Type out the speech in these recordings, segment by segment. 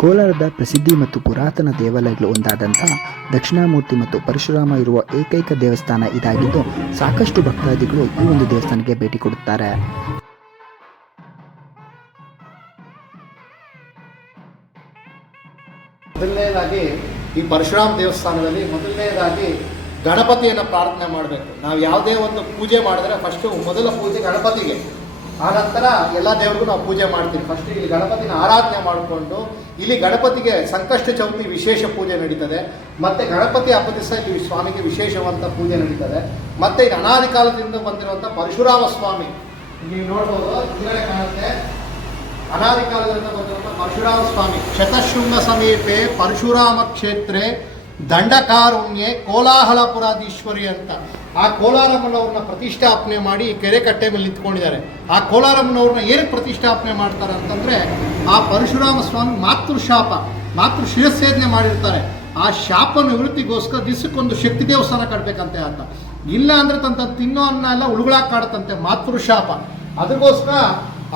ಕೋಲಾರದ ಪ್ರಸಿದ್ಧಿ ಮತ್ತು ಪುರಾತನ ದೇವಾಲಯಗಳು ಒಂದಾದಂತಹ ದಕ್ಷಿಣಾಮೂರ್ತಿ ಮತ್ತು ಪರಶುರಾಮ ಇರುವ ಏಕೈಕ ದೇವಸ್ಥಾನ ಇದಾಗಿದ್ದು ಸಾಕಷ್ಟು ಭಕ್ತಾದಿಗಳು ಈ ಒಂದು ದೇವಸ್ಥಾನಕ್ಕೆ ಭೇಟಿ ಕೊಡುತ್ತಾರೆ. ಮೊದಲನೇದಾಗಿ ಈ ಪರಶುರಾಮ ದೇವಸ್ಥಾನದಲ್ಲಿ ಮೊದಲನೇದಾಗಿ ಗಣಪತಿಯನ್ನು ಪ್ರಾರ್ಥನೆ ಮಾಡಬೇಕು. ನಾವು ಯಾವುದೇ ಒಂದು ಪೂಜೆ ಮಾಡಿದ್ರೆ ಫಸ್ಟು ಮೊದಲ ಪೂಜೆ ಗಣಪತಿಗೆ. ಆನಂತರ ಎಲ್ಲ ದೇವ್ರಿಗೂ ನಾವು ಪೂಜೆ ಮಾಡ್ತೀವಿ. ಫಸ್ಟ್ ಇಲ್ಲಿ ಗಣಪತಿನ ಆರಾಧನೆ ಮಾಡಿಕೊಂಡು ಇಲ್ಲಿ ಗಣಪತಿಗೆ ಸಂಕಷ್ಟ ಚೌತಿ ವಿಶೇಷ ಪೂಜೆ ನಡೀತದೆ. ಮತ್ತೆ ಗಣಪತಿ ಹಬ್ಬದ ದಿವಸ ಇಲ್ಲಿ ಸ್ವಾಮಿಗೆ ವಿಶೇಷವಂತ ಪೂಜೆ ನಡೀತದೆ. ಮತ್ತೆ ಇದು ಅನಾದಿ ಕಾಲದಿಂದ ಬಂದಿರುವಂಥ ಪರಶುರಾಮ ಸ್ವಾಮಿ. ನೀವು ನೋಡ್ಬೋದು, ಹಿಂದ್ಗಡೆ ಕಾಣುತ್ತೆ. ಅನಾದಿ ಕಾಲದಿಂದ ಬಂದಿರುವಂಥ ಪರಶುರಾಮ ಸ್ವಾಮಿ. ಶತಶೃಂಗ ಸಮೀಪೆ ಪರಶುರಾಮ ಕ್ಷೇತ್ರೆ ದಂಡಕಾರುಣ್ಯೆ ಕೋಲಾಹಲಪುರಾಧೀಶ್ವರಿ ಅಂತ. ಆ ಕೋಲಾರಮ್ಮನವ್ರನ್ನ ಪ್ರತಿಷ್ಠಾಪನೆ ಮಾಡಿ ಕೆರೆ ಕಟ್ಟೆ ಮೇಲೆ ನಿಂತ್ಕೊಂಡಿದ್ದಾರೆ. ಆ ಕೋಲಾರಮ್ಮನವ್ರನ್ನ ಏನು ಪ್ರತಿಷ್ಠಾಪನೆ ಮಾಡ್ತಾರೆ ಅಂತಂದರೆ ಆ ಪರಶುರಾಮ ಸ್ವಾಮಿ ಮಾತೃಶಾಪ ಮಾತೃ ಶಿರಚ್ಛೇದನೆ ಮಾಡಿರ್ತಾರೆ. ಆ ಶಾಪ ನಿವೃತ್ತಿಗೋಸ್ಕರ ದಿವಸಕ್ಕೊಂದು ಶಕ್ತಿ ದೇವಸ್ಥಾನ ಕಟ್ಟಬೇಕಂತೆ ಅಂತ ಇಲ್ಲ ಅಂದರೆ ತಂತ ತಿನ್ನೋ ಅನ್ನ ಎಲ್ಲ ಉಳುಗಳಾಗಿ ಕಾಡುತ್ತಂತೆ ಮಾತೃಶಾಪ ಅದಕ್ಕೋಸ್ಕರ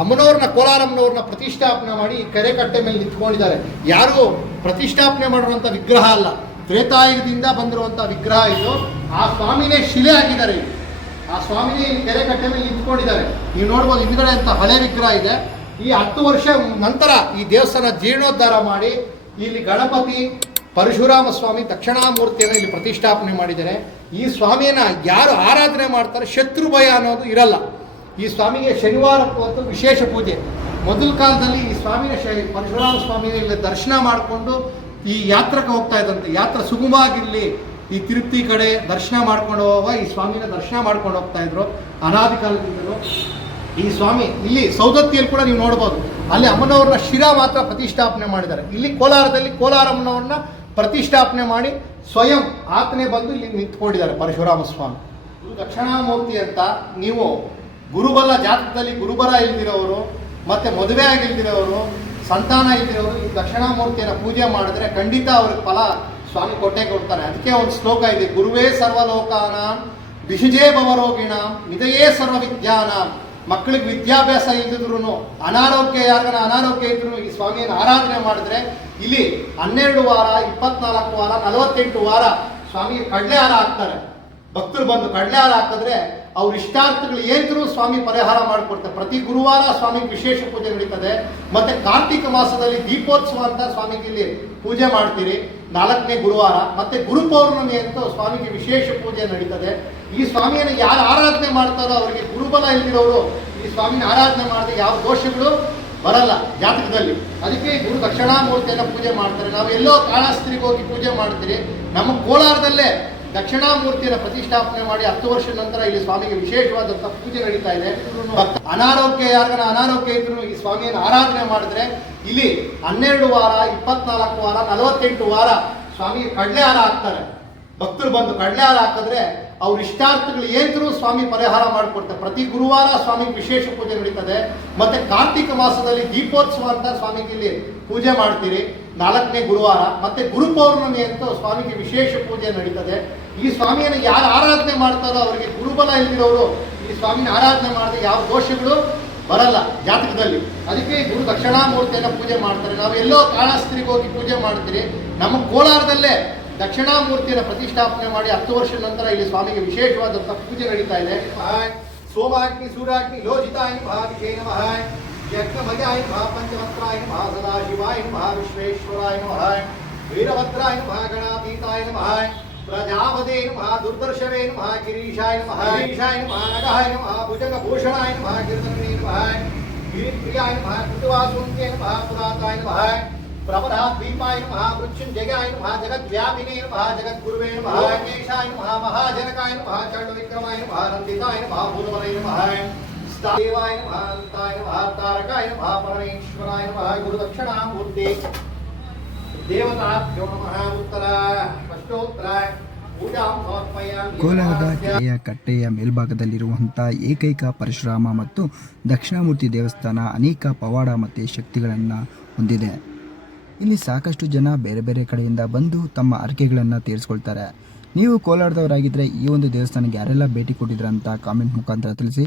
ಅಮ್ಮನವ್ರನ್ನ, ಕೋಲಾರಮ್ಮನವ್ರನ್ನ ಪ್ರತಿಷ್ಠಾಪನೆ ಮಾಡಿ ಕೆರೆ ಕಟ್ಟೆ ಮೇಲೆ ನಿಂತ್ಕೊಂಡಿದ್ದಾರೆ. ಯಾರಿಗೂ ಪ್ರತಿಷ್ಠಾಪನೆ ಮಾಡುವಂಥ ವಿಗ್ರಹ ಅಲ್ಲ. ತ್ರೇತಾಯುಗದಿಂದ ಬಂದಿರುವಂಥ ವಿಗ್ರಹ ಇದು. ಆ ಸ್ವಾಮಿನೇ ಶಿಲೆ ಆಗಿದ್ದಾರೆ. ಆ ಸ್ವಾಮಿನೇ ಕೆರೆ ಕಟ್ಟೆ ಮೇಲೆ ನಿಂತ್ಕೊಂಡಿದ್ದಾರೆ. ನೀವು ನೋಡ್ಬೋದು ಹಿಂದ್ಗಡೆ ಅಂತ ಹಳೆ ವಿಗ್ರಹ ಇದೆ. ಈ ಹತ್ತು ವರ್ಷ ನಂತರ ಈ ದೇವಸ್ಥಾನ ಜೀರ್ಣೋದ್ಧಾರ ಮಾಡಿ ಇಲ್ಲಿ ಗಣಪತಿ ಪರಶುರಾಮ ಸ್ವಾಮಿ ದಕ್ಷಿಣಾಮೂರ್ತಿಯನ್ನು ಇಲ್ಲಿ ಪ್ರತಿಷ್ಠಾಪನೆ ಮಾಡಿದ್ದಾರೆ. ಈ ಸ್ವಾಮಿಯನ್ನ ಯಾರು ಆರಾಧನೆ ಮಾಡ್ತಾರೆ ಶತ್ರು ಭಯ ಅನ್ನೋದು ಇರಲ್ಲ. ಈ ಸ್ವಾಮಿಗೆ ಶನಿವಾರ ಹೊತ್ತು ವಿಶೇಷ ಪೂಜೆ. ಮೊದಲ ಕಾಲದಲ್ಲಿ ಈ ಸ್ವಾಮಿನ ಶ ಪರಶುರಾಮ ಸ್ವಾಮಿನ ಇಲ್ಲಿ ದರ್ಶನ ಮಾಡಿಕೊಂಡು ಈ ಯಾತ್ರಕ್ಕೆ ಹೋಗ್ತಾ ಇದ್ದಂತೆ, ಯಾತ್ರೆ ಸುಗಮ ಆಗಿರಲಿ ಈ ತಿರುಪ್ತಿ ಕಡೆ ದರ್ಶನ ಮಾಡ್ಕೊಂಡು ಹೋಗುವಾಗ ಈ ಸ್ವಾಮಿನ ದರ್ಶನ ಮಾಡ್ಕೊಂಡು ಹೋಗ್ತಾ ಇದ್ರು, ಅನಾದಿ ಕಾಲದಿಂದಲೂ. ಈ ಸ್ವಾಮಿ, ಇಲ್ಲಿ ಸೌದತ್ತಿಯಲ್ಲಿ ಕೂಡ ನೀವು ನೋಡ್ಬೋದು, ಅಲ್ಲಿ ಅಮ್ಮನವ್ರನ್ನ ಶಿರ ಮಾತ್ರ ಪ್ರತಿಷ್ಠಾಪನೆ ಮಾಡಿದ್ದಾರೆ. ಇಲ್ಲಿ ಕೋಲಾರದಲ್ಲಿ ಕೋಲಾರಮ್ಮನವ್ರನ್ನ ಪ್ರತಿಷ್ಠಾಪನೆ ಮಾಡಿ ಸ್ವಯಂ ಆತನೇ ಬಂದು ಇಲ್ಲಿ ನಿಂತ್ಕೊಂಡಿದ್ದಾರೆ ಪರಶುರಾಮ ಸ್ವಾಮಿ. ದಕ್ಷಿಣಾಮೂರ್ತಿ ಅಂತ ನೀವು ಗುರುಬಲ ಜಾತಕದಲ್ಲಿ ಗುರುಬಲ ಇಲ್ದಿರೋರು, ಮತ್ತೆ ಮದುವೆ ಆಗಿಲ್ದಿರೋರು ಸಂತಾನ ಇದ್ದಿರೋರು ಈ ದಕ್ಷಿಣಾಮೂರ್ತಿಯನ್ನು ಪೂಜೆ ಮಾಡಿದ್ರೆ ಖಂಡಿತ ಅವ್ರಿಗೆ ಫಲ ಸ್ವಾಮಿ ಕೊಟ್ಟೆ ಕೊಡ್ತಾರೆ. ಅದಕ್ಕೆ ಒಂದು ಶ್ಲೋಕ ಇದೆ, ಗುರುವೇ ಸರ್ವಲೋಕಾನ ವಿಷಜೇ ಭವರೋಗಿಣ ನಿಧಯೇ ಸರ್ವ ವಿದ್ಯಾನ ಮಕ್ಕಳಿಗೆ ವಿದ್ಯಾಭ್ಯಾಸ ಇದ್ದಿದ್ರು ಅನಾರೋಗ್ಯ, ಯಾರಿಗನ ಅನಾರೋಗ್ಯ ಇದ್ರು ಈ ಸ್ವಾಮಿಯನ್ನು ಆರಾಧನೆ ಮಾಡಿದ್ರೆ ಇಲ್ಲಿ ಹನ್ನೆರಡು ವಾರ, ಇಪ್ಪತ್ನಾಲ್ಕು ವಾರ, ನಲವತ್ತೆಂಟು ವಾರ ಸ್ವಾಮಿಗೆ ಕಡಲೆ ಹಾರ ಹಾಕ್ತಾರೆ. ಭಕ್ತರು ಬಂದು ಕಡಲೆ ಹಾರ ಹಾಕಿದ್ರೆ ಅವ್ರ ಇಷ್ಟಾರ್ಥಗಳು ಏನಿದ್ರು ಸ್ವಾಮಿ ಪರಿಹಾರ ಮಾಡಿಕೊಡ್ತಾರೆ. ಪ್ರತಿ ಗುರುವಾರ ಸ್ವಾಮಿಗೆ ವಿಶೇಷ ಪೂಜೆ ನಡೀತದೆ. ಮತ್ತೆ ಕಾರ್ತಿಕ ಮಾಸದಲ್ಲಿ ದೀಪೋತ್ಸವ ಅಂತ ಸ್ವಾಮಿಗೆ ಇಲ್ಲಿ ಪೂಜೆ ಮಾಡ್ತೀರಿ. ನಾಲ್ಕನೇ ಗುರುವಾರ. ಮತ್ತೆ ಗುರು ಪೌರ್ಣಮಿ ಅಂತ ಸ್ವಾಮಿಗೆ ವಿಶೇಷ ಪೂಜೆ ನಡೀತದೆ. ಈ ಸ್ವಾಮಿಯನ್ನು ಯಾರು ಆರಾಧನೆ ಮಾಡ್ತಾರೋ ಅವರಿಗೆ ಗುರುಬಲ ಇಲ್ದಿರೋರು ಈ ಸ್ವಾಮಿನ ಆರಾಧನೆ ಮಾಡಿದ ಯಾವ ದೋಷಗಳು ಬರಲ್ಲ ಜಾತಕದಲ್ಲಿ. ಅದಕ್ಕೆ ಗುರು ದಕ್ಷಿಣಾಮೂರ್ತಿಯನ್ನು ಪೂಜೆ ಮಾಡ್ತಾರೆ. ನಾವು ಎಲ್ಲೋ ಕಾಳಾಸ್ತ್ರಿಗೆ ಹೋಗಿ ಪೂಜೆ ಮಾಡ್ತೀರಿ. ನಮ್ಮ ಕೋಲಾರದಲ್ಲೇ ದಕ್ಷಿಣಾಮೂರ್ತಿಯನ್ನು ಪ್ರತಿಷ್ಠಾಪನೆ ಮಾಡಿ ಹತ್ತು ವರ್ಷದ ನಂತರ ಇಲ್ಲಿ ಸ್ವಾಮಿಗೆ ವಿಶೇಷವಾದಂಥ ಪೂಜೆ ನಡೀತಾ ಇದೆ. ಅನಾರೋಗ್ಯ, ಯಾರಿಗಾನ ಅನಾರೋಗ್ಯ ಇದ್ರು ಈ ಸ್ವಾಮಿಯನ್ನು ಆರಾಧನೆ ಮಾಡಿದ್ರೆ ಇಲ್ಲಿ ಹನ್ನೆರಡು ವಾರ, ಇಪ್ಪತ್ನಾಲ್ಕು ವಾರ, ನಲವತ್ತೆಂಟು ವಾರ ಸ್ವಾಮಿಗೆ ಕಡಲೆ ಹಾರ ಹಾಕ್ತಾರೆ. ಭಕ್ತರು ಬಂದು ಕಡಲೆ ಹಾರ ಹಾಕಿದ್ರೆ ಅವ್ರ ಇಷ್ಟಾರ್ಥಗಳು ಏನಿದ್ರು ಸ್ವಾಮಿ ಪರಿಹಾರ ಮಾಡಿಕೊಡ್ತಾರೆ. ಪ್ರತಿ ಗುರುವಾರ ಸ್ವಾಮಿಗೆ ವಿಶೇಷ ಪೂಜೆ ನಡೀತದೆ. ಮತ್ತೆ ಕಾರ್ತಿಕ ಮಾಸದಲ್ಲಿ ದೀಪೋತ್ಸವ ಅಂತ ಸ್ವಾಮಿಗೆ ಇಲ್ಲಿ ಪೂಜೆ ಮಾಡ್ತೀರಿ. ನಾಲ್ಕನೇ ಗುರುವಾರ ಮತ್ತೆ ಗುರುಪೌರ್ಣಮಿ ಅಂತ ಸ್ವಾಮಿಗೆ ವಿಶೇಷ ಪೂಜೆ ನಡೀತದೆ. ಈ ಸ್ವಾಮಿಯನ್ನು ಯಾರು ಆರಾಧನೆ ಮಾಡ್ತಾರೋ ಅವರಿಗೆ ಗುರುಬಲ ಇಲ್ದಿರೋರು ಈ ಸ್ವಾಮಿನ ಆರಾಧನೆ ಮಾಡಿದ್ರೆ ಯಾವ ದೋಷಗಳು ಬರಲ್ಲ ಜಾತಕದಲ್ಲಿ. ಅದಕ್ಕೆ ಗುರು ದಕ್ಷಿಣಾಮೂರ್ತಿಯನ್ನು ಪೂಜೆ ಮಾಡ್ತಾರೆ. ನಾವು ಎಲ್ಲೋ ಕಾಳಸ್ತ್ರಿಗೆ ಹೋಗಿ ಪೂಜೆ ಮಾಡ್ತೀರಿ. ನಮ್ಮ ಕೋಲಾರದಲ್ಲೇ ದಕ್ಷಿಣಾಮೂರ್ತಿಯನ್ನು ಪ್ರತಿಷ್ಠಾಪನೆ ಮಾಡಿ ಹತ್ತು ವರ್ಷದ ನಂತರ ಇಲ್ಲಿ ಸ್ವಾಮಿಗೆ ವಿಶೇಷವಾದಂಥ ಪೂಜೆ ನಡೀತಾ ಇದೆ. ಸೋಮಾಗ್ನಿ ಸೂರ್ಯಾಗ್ನಿ ಭಾವಿ ಜೈನ ನಮಃ. ಯಜ್ಞಮಯಾಯ ನಮಃ ಪಂಚಮಂತ್ರಾಯ ನಮಃ ಸದಾಶಿವಾಯ ನಮಃ ವಿಶ್ವೇಶ್ವರಾಯ ನಮಃ ವೀರಭದ್ರಾಯ ನಮಃ ಗಣಾತೀತಾಯ ನಮಃ ಪ್ರಜಾಪದೇ ನಮಃ ದುರ್ದರ್ಶವೇ ನಮಃ ಗಿರೀಶಾಯ ನಮಃ ಗಿರೀಶಾಯ ನಮಃ ನಗಹಾಯ ನಮಃ ಭುಜಗಭೂಷಣಾಯ ನಮಃ ಗಿರಿಧರೇ ನಮಃ ಗಿರಿಪ್ರಿಯಾಯ ನಮಃ ಕೃತವಾಸುಂತೆ ನಮಃ ಪುರಾತಾಯ ನಮಃ ಪ್ರಬಲಾದ್ವೀಪಾಯ ನಮಃ ಮೃತ್ಯುಂಜಯಾಯ ನಮಃ ಜಗದ್ವ್ಯಾಪಿನೇ ನಮಃ ಜಗದ್ಗುರುವೇ ನಮಃ ಗಣೇಶಾಯ ನಮಃ ಮಹಾಜನಕಾಯ ನಮಃ ಚಂಡ ವಿಕ್ರಮಾಯ ನಮಃ ನಂದಿತಾಯ ನಮಃ ಭೂತಮಲಯ ನಮಃ ದೇವಾಯ ನಮಃ ನಮಃ ದೇವತಾಭ್ಯೋ ನಮಃ ಉತ್ತರ ಅಷ್ಟೋತ್ತರ ಕೋಲಾರದ ಕೆರೆಯ ಕಟ್ಟೆಯ ಮೇಲ್ಭಾಗದಲ್ಲಿರುವಂಥ ಏಕೈಕ ಪರಶುರಾಮ ಮತ್ತು ದಕ್ಷಿಣಾಮೂರ್ತಿ ದೇವಸ್ಥಾನ ಅನೇಕ ಪವಾಡ ಮತ್ತು ಶಕ್ತಿಗಳನ್ನು ಹೊಂದಿದೆ. ಇಲ್ಲಿ ಸಾಕಷ್ಟು ಜನ ಬೇರೆ ಬೇರೆ ಕಡೆಯಿಂದ ಬಂದು ತಮ್ಮ ಅರ್ಕೆಗಳನ್ನು ತೀರಿಸ್ಕೊಳ್ತಾರೆ. ನೀವು ಕೋಲಾರದವರಾಗಿದ್ದರೆ ಈ ಒಂದು ದೇವಸ್ಥಾನಕ್ಕೆ ಯಾರೆಲ್ಲ ಭೇಟಿ ಕೊಟ್ಟಿದ್ರ ಅಂತ ಕಾಮೆಂಟ್ ಮುಖಾಂತರ ತಿಳಿಸಿ.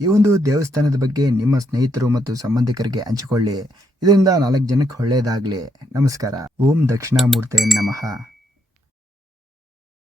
ಈ ಒಂದು ದೇವಸ್ಥಾನದ ಬಗ್ಗೆ ನಿಮ್ಮ ಸ್ನೇಹಿತರು ಮತ್ತು ಸಂಬಂಧಿಕರಿಗೆ ಹಂಚಿಕೊಳ್ಳಿ. ಇದರಿಂದ ನಾಲ್ಕು ಜನಕ್ಕೆ ಒಳ್ಳೆಯದಾಗಲಿ. ನಮಸ್ಕಾರ. ಓಂ ದಕ್ಷಿಣಾಮೂರ್ತಿ ನಮಃ.